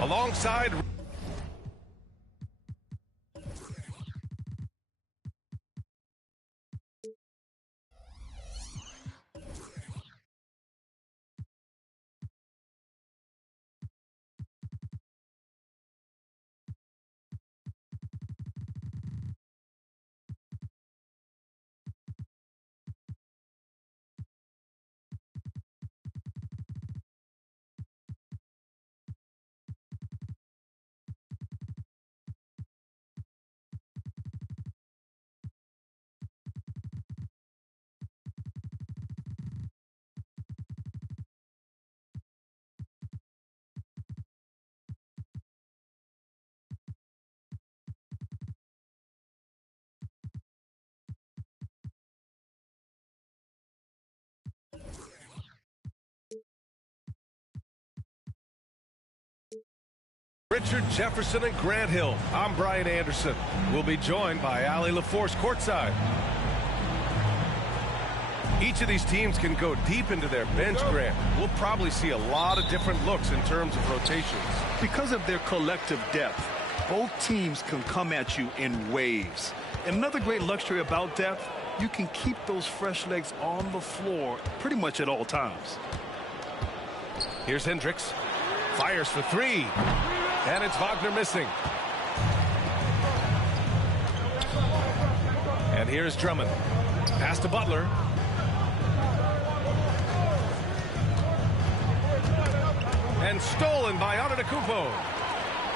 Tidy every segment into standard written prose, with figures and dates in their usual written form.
Alongside Richard Jefferson and Grant Hill. I'm Brian Anderson. We'll be joined by Allie LaForce courtside. Each of these teams can go deep into their bench, Grant. We'll probably see a lot of different looks in terms of rotations. Because of their collective depth, both teams can come at you in waves. And another great luxury about depth, you can keep those fresh legs on the floor pretty much at all times. Here's Hendricks. Fires for three. And it's Wagner missing. And here's Drummond. Pass to Butler. And stolen by Antetokounmpo.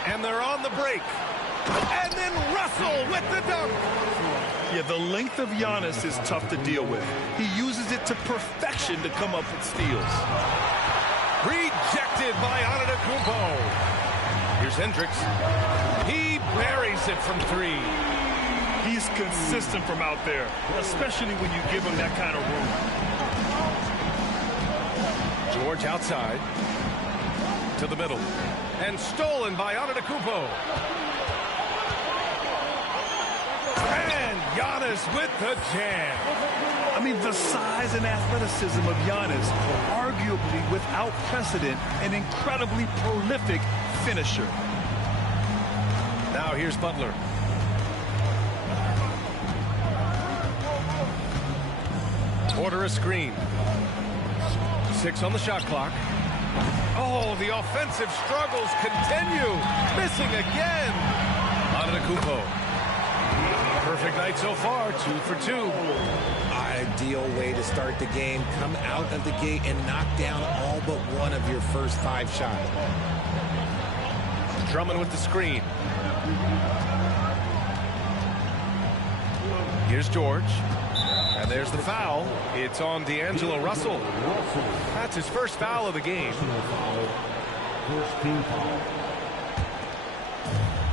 And they're on the break. And then Russell with the dunk. Yeah, the length of Giannis is tough to deal with. He uses it to perfection to come up with steals. Rejected by Antetokounmpo. Here's Hendricks. He buries it from three. He's consistent from out there, especially when you give him that kind of room. George outside. To the middle. And stolen by Antetokounmpo. And Giannis with the jam. I mean, the size and athleticism of Giannis, arguably without precedent, an incredibly prolific finisher. Now here's Butler. Order a screen. 6 on the shot clock. Oh, the offensive struggles continue. Missing again. Antetokounmpo. Perfect night so far, 2 for 2. Ideal way to start the game. Come out of the gate and knock down all but one of your first 5 shots. Drummond with the screen. Here's George. And there's the foul. It's on D'Angelo Russell. That's his first foul of the game.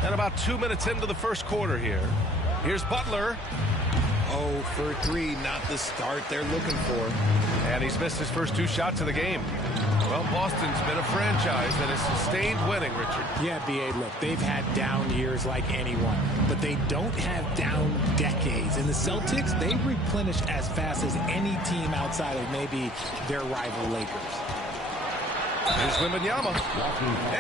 And about 2 minutes into the first quarter here. Here's Butler. 0 for 3, not the start they're looking for. And he's missed his first 2 shots of the game. Well, Boston's been a franchise that has sustained winning, Richard. Yeah, B.A., look, they've had down years like anyone, but they don't have down decades. And the Celtics, they replenish as fast as any team outside of maybe their rival Lakers. Here's Wembanyama.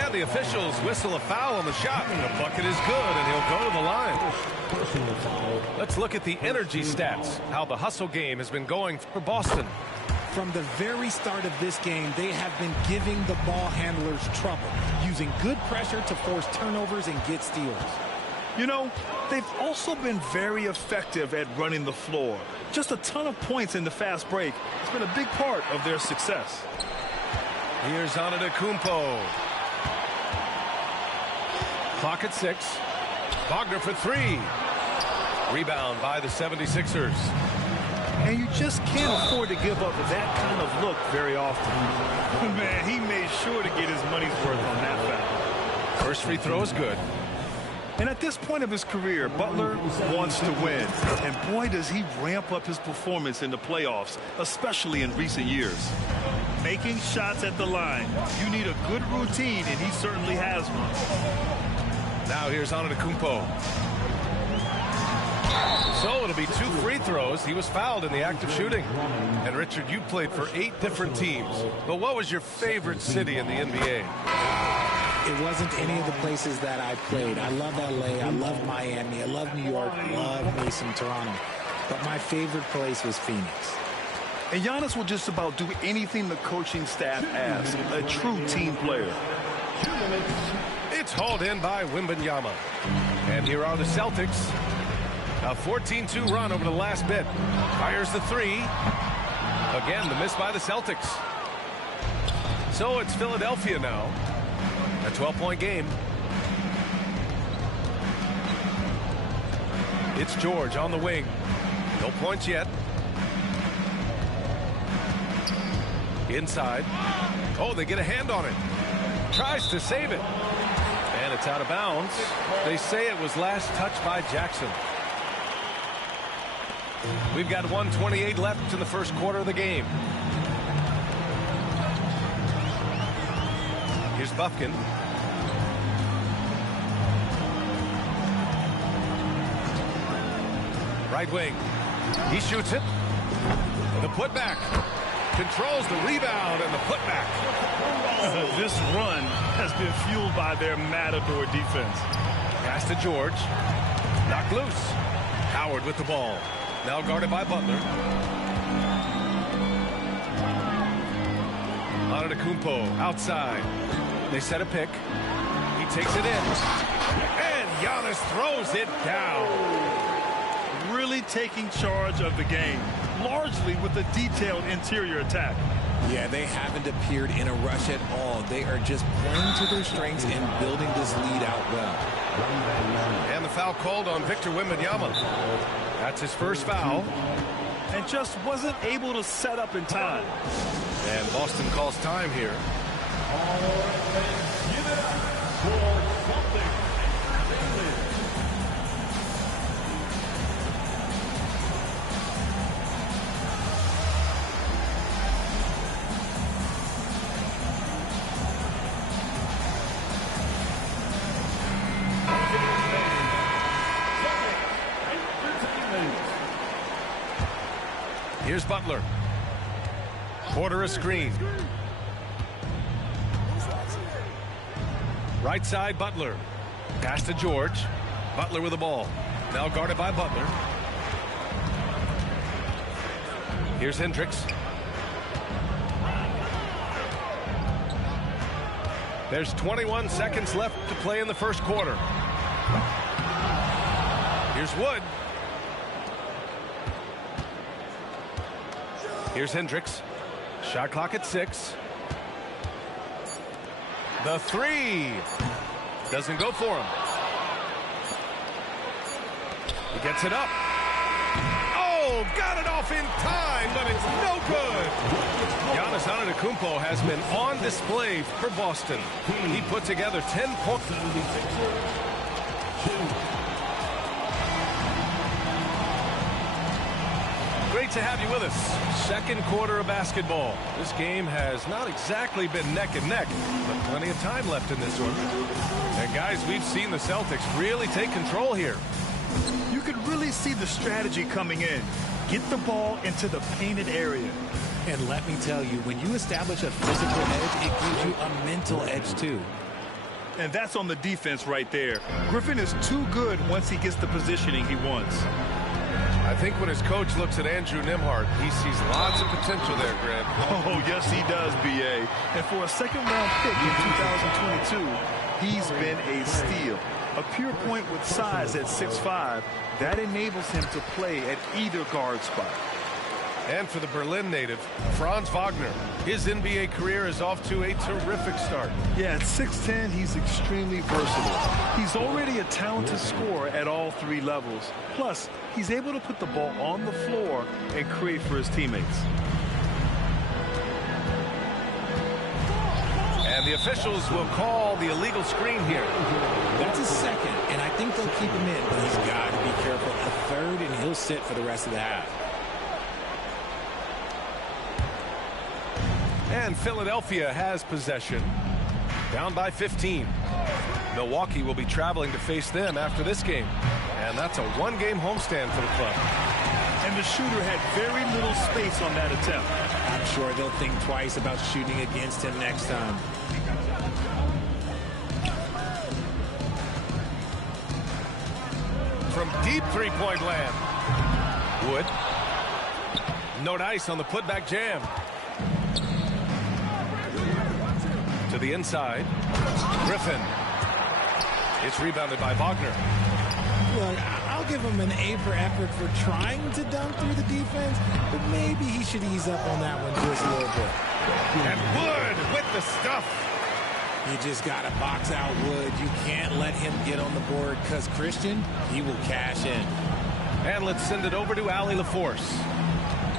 And the officials whistle a foul on the shot. The bucket is good, and he'll go to the line. Let's look at the energy stats, how the hustle game has been going for Boston. From the very start of this game, they have been giving the ball handlers trouble, using good pressure to force turnovers and get steals. You know, they've also been very effective at running the floor. Just a ton of points in the fast break. It's been a big part of their success. Here's Antetokounmpo. Clock at 6. Wagner for 3. Rebound by the 76ers. And you just can't afford to give up that kind of look very often. Man, he made sure to get his money's worth on that foul. First free throw is good. And at this point of his career, Butler wants to win. And boy, does he ramp up his performance in the playoffs, especially in recent years. Making shots at the line. You need a good routine, and he certainly has one. Now here's Antetokounmpo. So it'll be 2 free throws. He was fouled in the act of shooting. And Richard, you played for 8 different teams. But what was your favorite city in the NBA? It wasn't any of the places that I played. I love LA, I love Miami, I love New York, I love me some Toronto. But my favorite place was Phoenix. And Giannis will just about do anything the coaching staff asks. A true team player. It's hauled in by Wembanyama. And here are the Celtics. A 14-2 run over the last bit. Fires the 3. Again, the miss by the Celtics. So it's Philadelphia now. A 12-point game. It's George on the wing. No points yet. Inside. Oh, they get a hand on it. Tries to save it. And it's out of bounds. They say it was last touched by Jackson. We've got 1:28 left in the first quarter of the game. Here's Buffkin. Right wing. He shoots it. The putback. Controls the rebound and the putback. This run has been fueled by their matador defense. Pass to George. Knocked loose. Howard with the ball. Now guarded by Butler. Antetokounmpo outside. They set a pick. He takes it in. And Giannis throws it down. Really taking charge of the game, largely with a detailed interior attack. Yeah, they haven't appeared in a rush at all. They are just playing to their strengths and building this lead out well. And the foul called on Victor Wembanyama. That's his first foul. And just wasn't able to set up in time. And Boston calls time here. Here's Butler. Quarter a screen. Right side, Butler. Pass to George. Butler with the ball. Now guarded by Butler. Here's Hendricks. There's 21 seconds left to play in the first quarter. Here's Wood. Here's Hendricks. Shot clock at 6. The 3 doesn't go for him. He gets it up. Oh, got it off in time, but it's no good. Giannis Antetokounmpo has been on display for Boston. He put together 10 points. Great to have you with us. Second quarter of basketball. This game has not exactly been neck and neck, but plenty of time left in this one. And guys, we've seen the Celtics really take control here. You could really see the strategy coming in. Get the ball into the painted area. And let me tell you, when you establish a physical edge, it gives you a mental edge too. And that's on the defense right there. Griffin is too good once he gets the positioning he wants. I think when his coach looks at Andrew Nembhard, he sees lots of potential there, Grant. Oh, yes, he does, B.A. And for a second-round pick in 2022, he's been a steal. A pure point with size at 6'5", that enables him to play at either guard spot. And for the Berlin native, Franz Wagner, his NBA career is off to a terrific start. Yeah, at 6'10", he's extremely versatile. He's already a talented scorer at all 3 levels. Plus, he's able to put the ball on the floor and create for his teammates. And the officials will call the illegal screen here. That's his second, and I think they'll keep him in, but he's got to be careful. A third, and he'll sit for the rest of the half. And Philadelphia has possession. Down by 15. Milwaukee will be traveling to face them after this game. And that's a one-game homestand for the club. And the shooter had very little space on that attempt. I'm sure they'll think twice about shooting against him next time. From deep three-point land. Wood. No dice on the putback jam. To the inside. Griffin. It's rebounded by Wagner. Look, I'll give him an A for effort for trying to dunk through the defense, but maybe he should ease up on that one just a little bit. And Wood with the stuff. You just got to box out Wood. You can't let him get on the board because Christian, he will cash in. And let's send it over to Allie LaForce.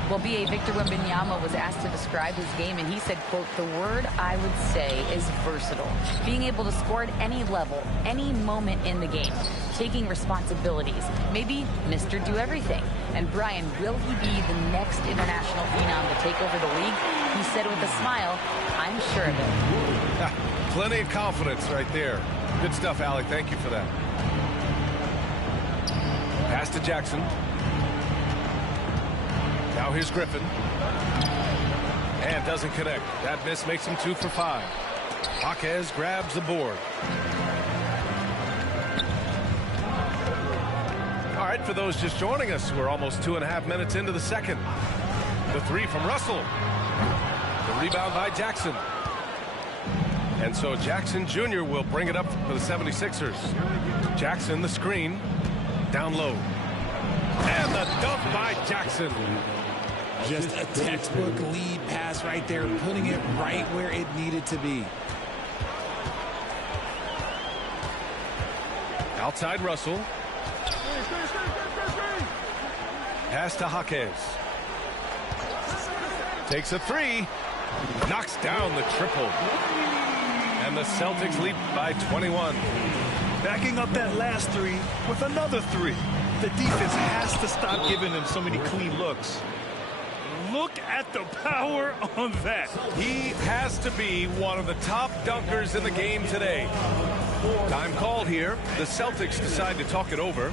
Well, B.A. Victor Wembanyama was asked to describe his game, and he said, quote, "The word I would say is versatile. Being able to score at any level, any moment in the game, taking responsibilities, maybe Mr. Do Everything." And Brian, will he be the next international phenom to take over the league? He said with a smile, "I'm sure of it." Plenty of confidence right there. Good stuff, Allie. Thank you for that. Pass to Jackson. Now here's Griffin. And doesn't connect. That miss makes him 2 for 5. Jaquez grabs the board. All right, for those just joining us, we're almost 2.5 minutes into the second. The three from Russell. The rebound by Jackson. And so Jackson Jr. will bring it up for the 76ers. Jackson, the screen, down low. And the dunk by Jackson. Just a textbook lead pass right there, putting it right where it needed to be. Outside Russell. Pass to Jaquez. Takes a three. Knocks down the triple. And the Celtics lead by 21. Backing up that last three with another three. The defense has to stop giving them so many clean looks. Look at the power on that. He has to be one of the top dunkers in the game today. Time called here. The Celtics decide to talk it over.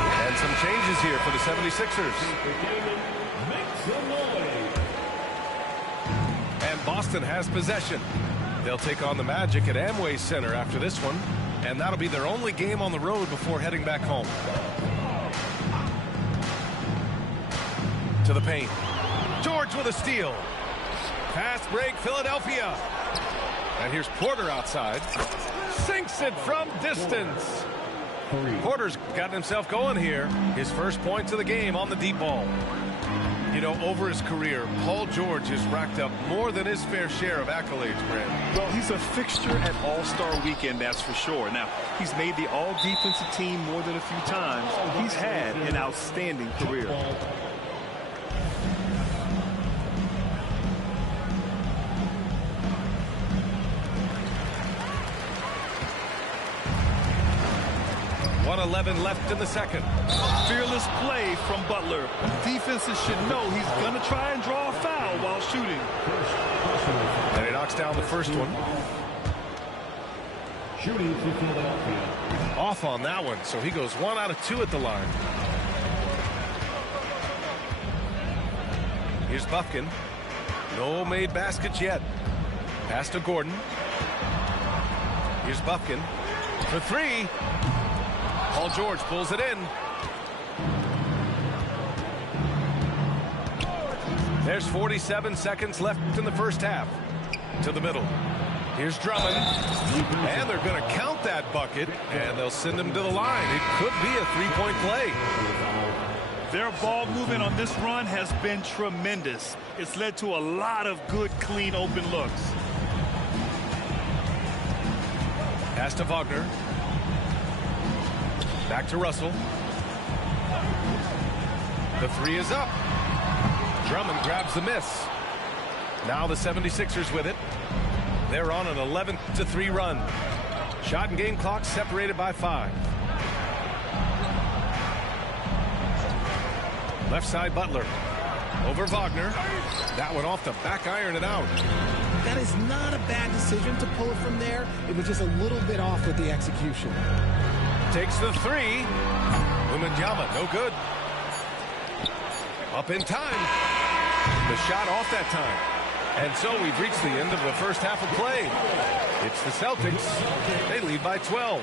And some changes here for the 76ers. And Boston has possession. They'll take on the Magic at Amway Center after this one, and that'll be their only game on the road before heading back home. To the paint. George with a steal. Fast break, Philadelphia. And here's Porter outside. Sinks it from distance. Porter's gotten himself going here. His first points of the game on the deep ball. You know, over his career, Paul George has racked up more than his fair share of accolades, Brad. Well, he's a fixture at All-Star Weekend, that's for sure. Now, he's made the All-Defensive Team more than a few times. He's had an outstanding career. .11 left in the second. Fearless play from Butler. Defenses should know he's going to try and draw a foul while shooting. And he knocks down the first one. Shooting for Philadelphia. Off on that one, so he goes 1 out of 2 at the line. Here's Buffkin. No made baskets yet. Pass to Gordon. Here's Buffkin for 3. Paul George pulls it in. There's 47 seconds left in the first half. To the middle. Here's Drummond. And they're going to count that bucket, and they'll send him to the line. It could be a three-point play. Their ball movement on this run has been tremendous. It's led to a lot of good, clean, open looks. Pass to Wagner. Back to Russell. The three is up. Drummond grabs the miss. Now the 76ers with it. They're on an 11-3 run. Shot and game clock separated by 5. Left side Butler. Over Wagner. That one off the back iron and out. That is not a bad decision to pull it from there. It was just a little bit off with the execution. Takes the three. Wembanyama, no good. Up in time. The shot off that time. And so we've reached the end of the first half of play. It's the Celtics. They lead by 12.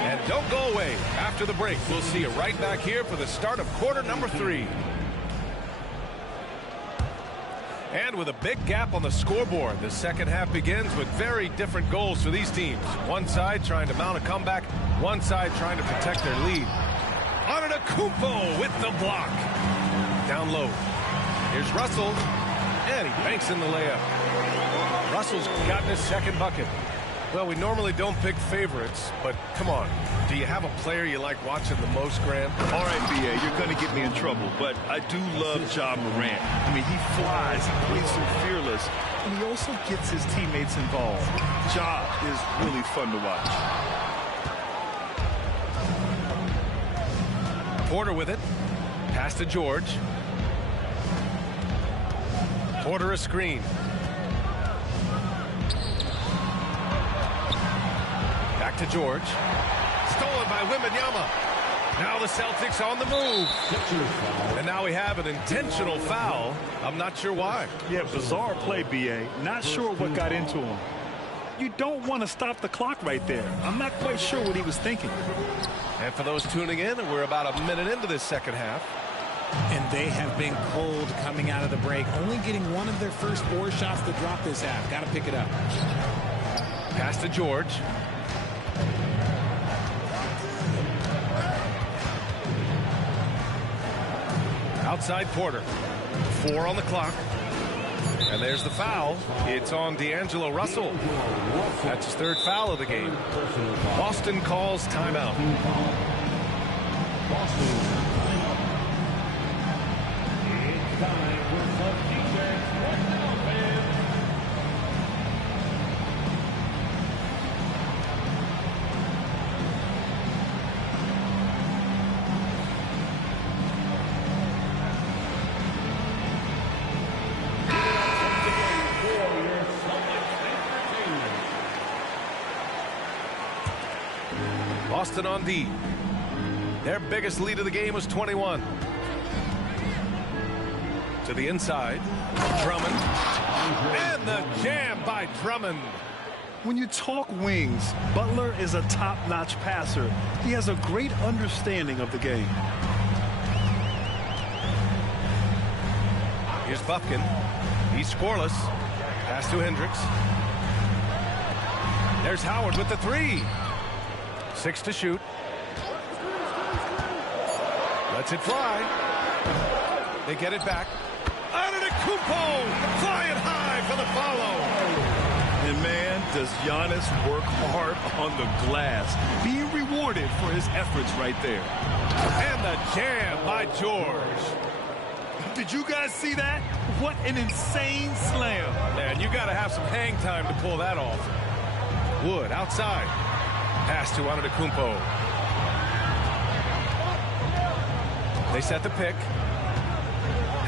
And don't go away. After the break, we'll see you right back here for the start of quarter number 3. And with a big gap on the scoreboard, the second half begins with very different goals for these teams. One side trying to mount a comeback, one side trying to protect their lead. Antetokounmpo with the block. Down low. Here's Russell, and he banks in the layup. Russell's gotten his second bucket. Well, we normally don't pick favorites, but come on. Do you have a player you like watching the most, Grant? All right, B.A., you're going to get me in trouble, but I do love Ja Morant. I mean, he flies, he plays so fearless, and he also gets his teammates involved. Ja is really fun to watch. Porter with it. Pass to George. Porter a screen. Back to George. Stolen by Wembanyama. Now the Celtics on the move. And now we have an intentional foul. I'm not sure why. Yeah, bizarre play, B.A. Not sure what got into him. You don't want to stop the clock right there. I'm not quite sure what he was thinking. And for those tuning in, we're about a minute into this second half. And they have been cold coming out of the break. Only getting one of their first 4 shots to drop this half. Got to pick it up. Pass to George. Outside Porter. 4 on the clock. And there's the foul. It's on D'Angelo Russell. That's his 3rd foul of the game. Boston calls timeout. Boston on D. Their biggest lead of the game was 21. To the inside. Drummond. And the jam by Drummond. When you talk wings, Butler is a top-notch passer. He has a great understanding of the game. Here's Buffkin. He's scoreless. Pass to Hendricks. There's Howard with the 3. 6 to shoot. Lets it fly. They get it back. Antetokounmpo flying high for the follow. And man, does Giannis work hard on the glass. Being rewarded for his efforts right there. And the jam by George. Did you guys see that? What an insane slam. Man, you got to have some hang time to pull that off. Wood outside. Pass to Antetokounmpo. They set the pick.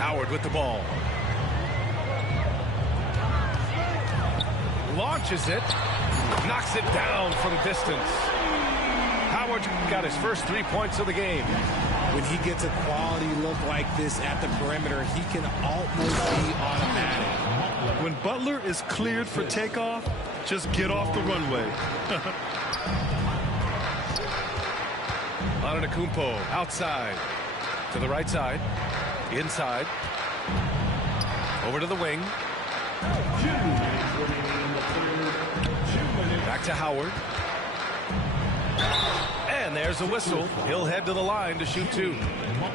Howard with the ball. Launches it. Knocks it down from distance. Howard got his first 3 points of the game. When he gets a quality look like this at the perimeter, he can almost be automatic. When Butler is cleared for takeoff, just get off the runway. Antetokounmpo outside. To the right side. Inside. Over to the wing. Back to Howard. And there's a whistle. He'll head to the line to shoot 2.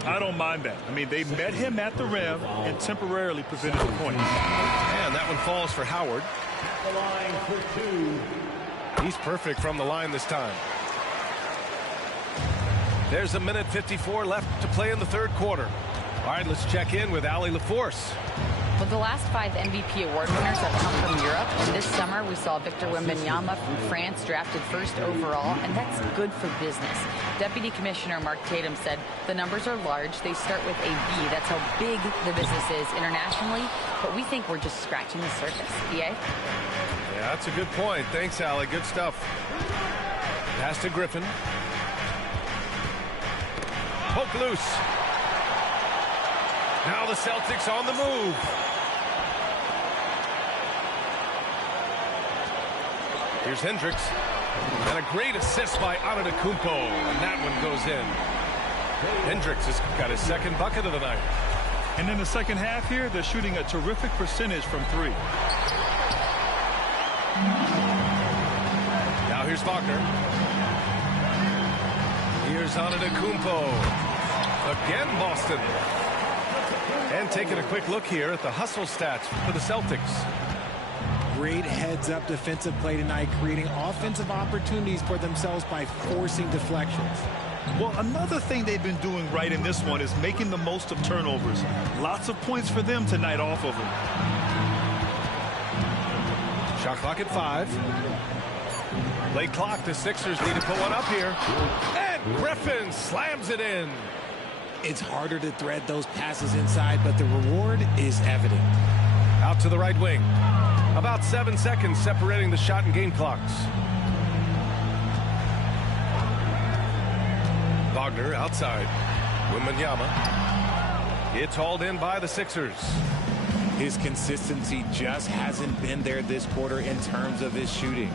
I don't mind that. I mean, they met him at the rim and temporarily prevented the point. And that one falls for Howard. He's perfect from the line this time. There's a minute 54 left to play in the third quarter. All right, let's check in with Allie LaForce. Well, the last 5 MVP award winners have come from Europe. And this summer, we saw Victor Wembanyama from France drafted first overall, and that's good for business. Deputy Commissioner Mark Tatum said the numbers are large. They start with a B. That's how big the business is internationally. But we think we're just scratching the surface. EA? Yeah, that's a good point. Thanks, Allie. Good stuff. Pass to Griffin. Poke loose. Now the Celtics on the move. Here's Hendricks. And a great assist by Antetokounmpo. And that one goes in. Hendricks has got his second bucket of the night. And in the second half here, they're shooting a terrific percentage from 3. Now here's Wagner. Here's Antetokounmpo. Again, Boston. And taking a quick look here at the hustle stats for the Celtics. Great heads-up defensive play tonight, creating offensive opportunities for themselves by forcing deflections. Well, another thing they've been doing right in this one is making the most of turnovers. Lots of points for them tonight off of them. Shot clock at 5. Late clock. The Sixers need to put one up here. And Griffin slams it in. It's harder to thread those passes inside, but the reward is evident. Out to the right wing. About 7 seconds separating the shot and game clocks. Wagner outside. Wembanyama. It's hauled in by the Sixers. His consistency just hasn't been there this quarter in terms of his shooting.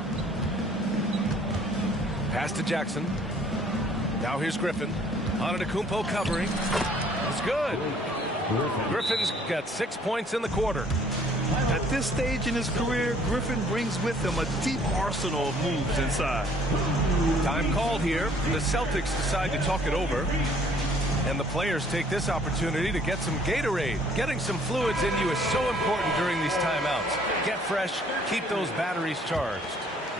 Pass to Jackson. Now here's Griffin. Antetokounmpo covering. It's good. Griffin's got 6 points in the quarter. At this stage in his career, Griffin brings with him a deep arsenal of moves inside. Time called here. The Celtics decide to talk it over. And the players take this opportunity to get some Gatorade. Getting some fluids in you is so important during these timeouts. Get fresh, keep those batteries charged.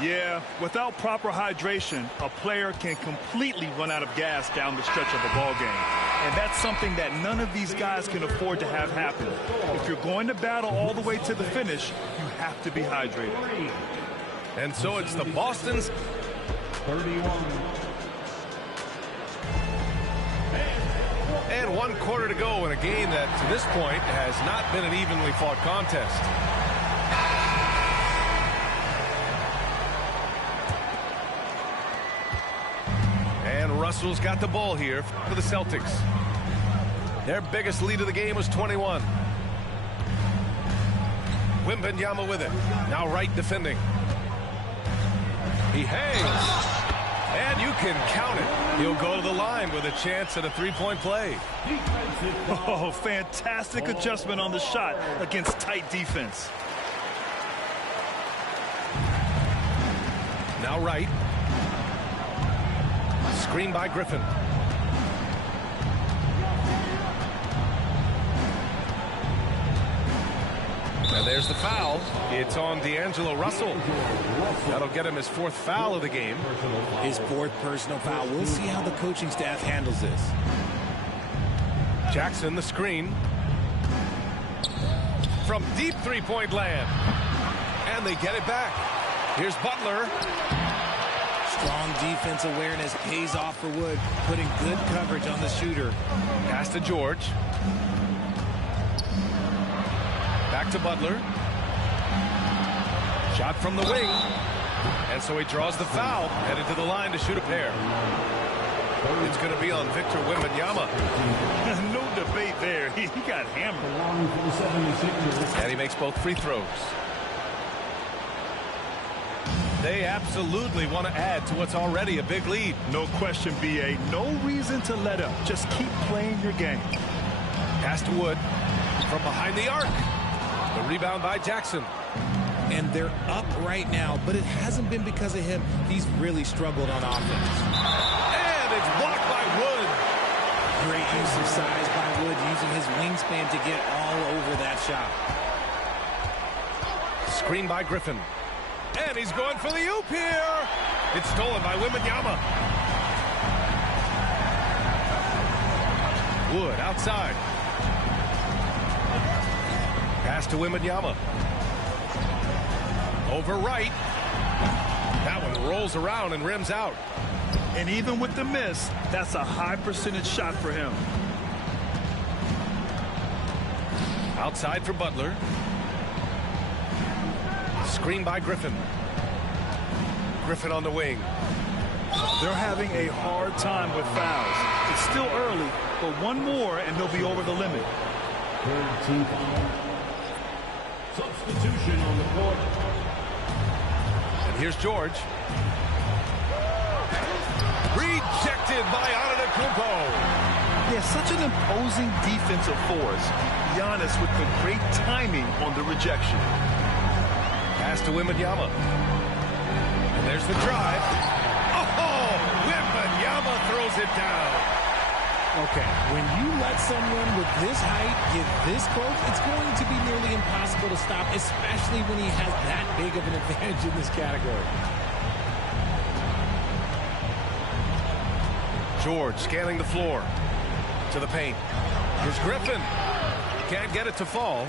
Yeah, without proper hydration, a player can completely run out of gas down the stretch of a ball game. And that's something that none of these guys can afford to have happen. If you're going to battle all the way to the finish, you have to be hydrated. And so it's the Boston's 31. And 1 quarter to go in a game that, to this point, has not been an evenly fought contest. And Russell's got the ball here for the Celtics. Their biggest lead of the game was 21. Wembanyama with it. Now Wright defending. He hangs. And you can count it. He'll go to the line with a chance at a three-point play. Oh, fantastic adjustment on the shot against tight defense. Now Wright. Screen by Griffin. And there's the foul. It's on D'Angelo Russell. That'll get him his 4th foul of the game. His 4th personal foul. We'll see how the coaching staff handles this. Jackson, the screen. From deep three-point land. And they get it back. Here's Butler. Strong defense awareness pays off for Wood, putting good coverage on the shooter. Pass to George. Back to Butler. Shot from the wing. And so he draws the foul, headed to the line to shoot a pair. It's going to be on Victor Wembanyama. No debate there. He got hammered. And he makes both free throws. They absolutely want to add to what's already a big lead. No question, B.A. No reason to let up. Just keep playing your game. Pass to Wood from behind the arc. The rebound by Jackson. And they're up right now, but it hasn't been because of him. He's really struggled on offense. And it's blocked by Wood. Great use of size by Wood, using his wingspan to get all over that shot. Screen by Griffin. And he's going for the oop here. It's stolen by Wembanyama. Wood outside. Pass to Wembanyama. Over right. That one rolls around and rims out. And even with the miss, that's a high percentage shot for him. Outside for Butler. Screen by Griffin. Griffin on the wing. They're having a hard time with fouls. It's still early, but one more and they'll be over the limit. Third team foul. Substitution on the court. And here's George. Rejected by Antetokounmpo. Yeah, such an imposing defensive force. Giannis with the great timing on the rejection. Pass to Wembanyama. And there's the drive. Oh, Wembanyama throws it down. Okay, when you let someone with this height get this close, it's going to be nearly impossible to stop, especially when he has that big of an advantage in this category. George scanning the floor to the paint. Here's Griffin. Can't get it to fall.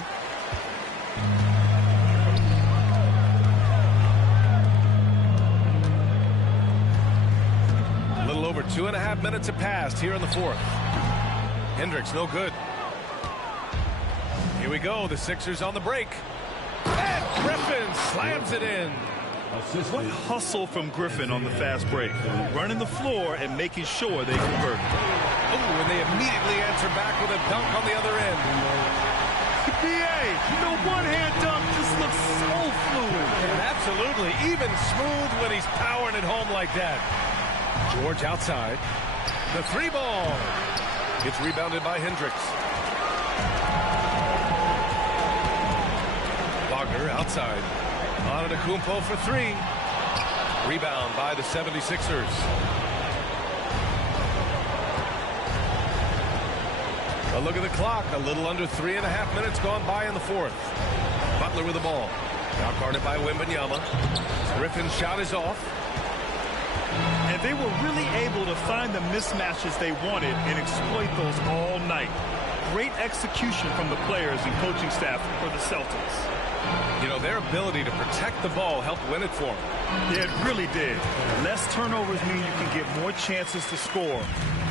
A little over 2.5 minutes have passed here in the fourth. Hendricks no good. Here we go. The Sixers on the break. And Griffin slams it in. What hustle from Griffin on the fast break. Running the floor and making sure they convert. Oh, and they immediately answer back with a dunk on the other end. BA, the one-hand dunk just looks so fluid. And absolutely, even smooth when he's powering it home like that. George outside. The three ball. It's rebounded by Hendricks. Wagner outside. Antetokounmpo for three. Rebound by the 76ers. A look at the clock. A little under 3.5 minutes gone by in the fourth. Butler with the ball. Now guarded by Wembanyama. Griffin's shot is off. And they were really able to find the mismatches they wanted and exploit those all night. Great execution from the players and coaching staff for the Celtics. You know, their ability to protect the ball helped win it for them. Yeah, it really did. Less turnovers mean you can get more chances to score.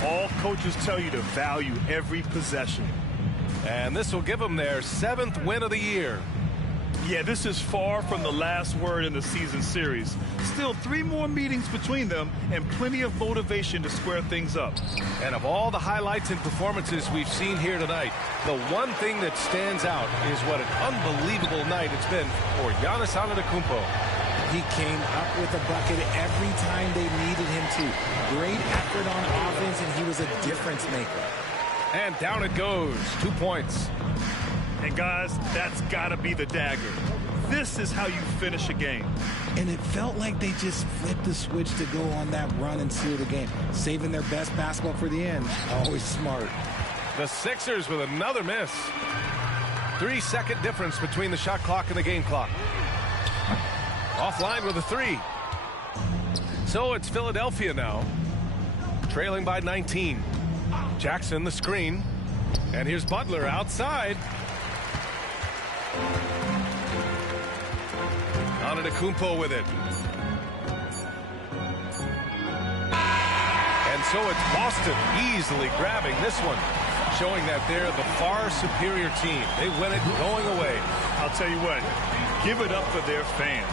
All coaches tell you to value every possession. And this will give them their 7th win of the year. Yeah, this is far from the last word in the season series. Still 3 more meetings between them and plenty of motivation to square things up. And of all the highlights and performances we've seen here tonight, the one thing that stands out is what an unbelievable night it's been for Giannis Antetokounmpo. He came up with a bucket every time they needed him to. Great effort on offense, and he was a difference maker. And down it goes. 2 points. And guys, that's got to be the dagger. This is how you finish a game. And it felt like they just flipped the switch to go on that run and seal the game. Saving their best basketball for the end. Always smart. The Sixers with another miss. 3-second difference between the shot clock and the game clock. Offline with a three. So it's Philadelphia now. Trailing by 19. Jackson the screen. And here's Butler outside. Antetokounmpo with it. And so it's Boston easily grabbing this one, showing that they're the far superior team. They win it going away. I'll tell you what, give it up for their fans.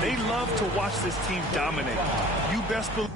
They love to watch this team dominate. You best believe.